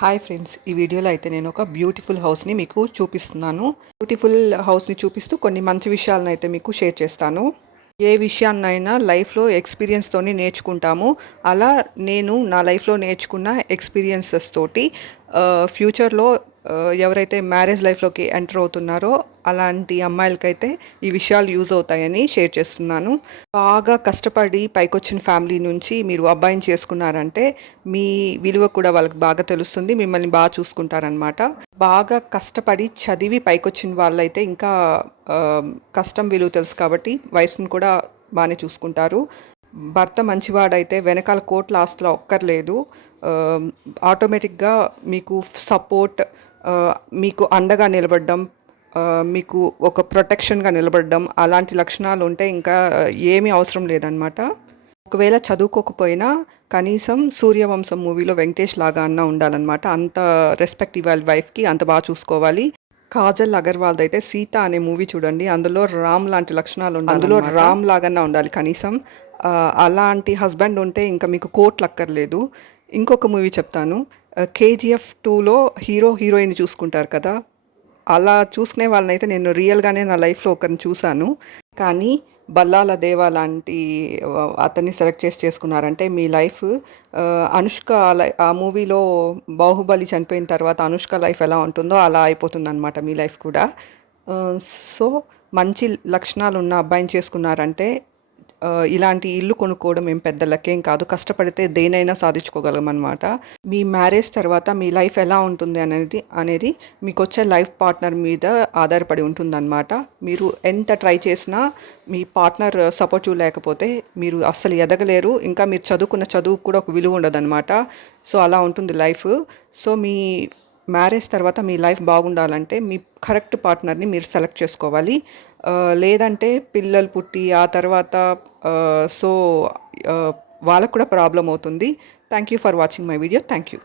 Hi friends, ఈ వీడియోలో అయితే నేను ఒక బ్యూటిఫుల్ హౌస్ని మీకు చూపిస్తున్నాను. బ్యూటిఫుల్ హౌస్ని చూపిస్తూ కొన్ని మంచి విషయాలను అయితే మీకు షేర్ చేస్తాను. ఏ విషయాన్నైనా లైఫ్లో ఎక్స్పీరియన్స్తోని నేర్చుకుంటాము. అలా నేను నా లైఫ్లో నేర్చుకున్న ఎక్స్పీరియన్సెస్ తోటి ఫ్యూచర్లో ఎవరైతే మ్యారేజ్ లైఫ్లోకి ఎంటర్ అవుతున్నారో అలాంటి అమ్మాయిలకైతే ఈ విషయాలు యూజ్ అవుతాయని షేర్ చేస్తున్నాను. బాగా కష్టపడి పైకొచ్చిన ఫ్యామిలీ నుంచి మీరు అబ్బాయిని చేసుకున్నారంటే మీ విలువ కూడా వాళ్ళకి బాగా తెలుస్తుంది. మిమ్మల్ని బాగా చూసుకుంటారనమాట. బాగా కష్టపడి చదివి పైకొచ్చిన వాళ్ళైతే ఇంకా కష్టం విలువ తెలుసు కాబట్టి వైఫ్స్ని కూడా బాగానే చూసుకుంటారు. భర్త మంచివాడైతే వెనకాల కోట్ల ఆస్తులు ఒక్కర్లేదు. ఆటోమేటిక్గా మీకు సపోర్ట్, మీకు అండగా నిలబడడం, మీకు ఒక ప్రొటెక్షన్గా నిలబడడం అలాంటి లక్షణాలు ఉంటే ఇంకా ఏమీ అవసరం లేదనమాట. ఒకవేళ చదువుకోకపోయినా కనీసం సూర్యవంశం మూవీలో వెంకటేష్ లాగా అన్నా ఉండాలన్నమాట. అంత రెస్పెక్ట్ ఇవ్వాలి వైఫ్కి, అంత బాగా చూసుకోవాలి. కాజల్ అగర్వాల్ది అయితే సీత అనే మూవీ చూడండి, అందులో రామ్ లాంటి లక్షణాలు ఉండాలి, అందులో రామ్ లాగన్నా ఉండాలి కనీసం. అలాంటి హస్బెండ్ ఉంటే ఇంకా మీకు కోట్లు అక్కర్లేదు. ఇంకొక మూవీ చెప్తాను, కేజీఎఫ్ 2లో హీరో హీరోయిన్ చూసుకుంటారు కదా, అలా చూసుకునే వాళ్ళనైతే నేను రియల్గానే నా లైఫ్లో ఒకరిని చూశాను. కానీ బల్లాల దేవా లాంటి అతన్ని సెలెక్ట్ చేసుకున్నారంటే మీ లైఫ్ అనుష్క ఆ మూవీలో బాహుబలి చనిపోయిన తర్వాత అనుష్క లైఫ్ ఎలా ఉంటుందో అలా అయిపోతుంది అనమాట మీ లైఫ్ కూడా. సో మంచి లక్షణాలు ఉన్న అబ్బాయిని చేసుకున్నారంటే ఇలాంటి ఇల్లు కొనుక్కోవడం ఏం పెద్ద లెక్కేం కాదు. కష్టపడితే దేనైనా సాధించుకోగలం అనమాట. మీ మ్యారేజ్ తర్వాత మీ లైఫ్ ఎలా ఉంటుంది అనేది మీకు వచ్చే లైఫ్ పార్ట్నర్ మీద ఆధారపడి ఉంటుందన్నమాట. మీరు ఎంత ట్రై చేసినా మీ పార్ట్నర్ సపోర్టివ్ లేకపోతే మీరు అస్సలు ఎదగలేరు. ఇంకా మీరు చదువుకున్న చదువుకు కూడా ఒక విలువ ఉండదన్నమాట. సో అలా ఉంటుంది లైఫ్. సో మీ మ్యారేజ్ తర్వాత మీ లైఫ్ బాగుండాలంటే మీ కరెక్ట్ పార్ట్నర్ని మీరు సెలెక్ట్ చేసుకోవాలి. లేదంటే పిల్లలు పుట్టి ఆ తర్వాత సో వాళ్ళకు కూడా ప్రాబ్లం అవుతుంది. Thank you for watching my video. Thank you.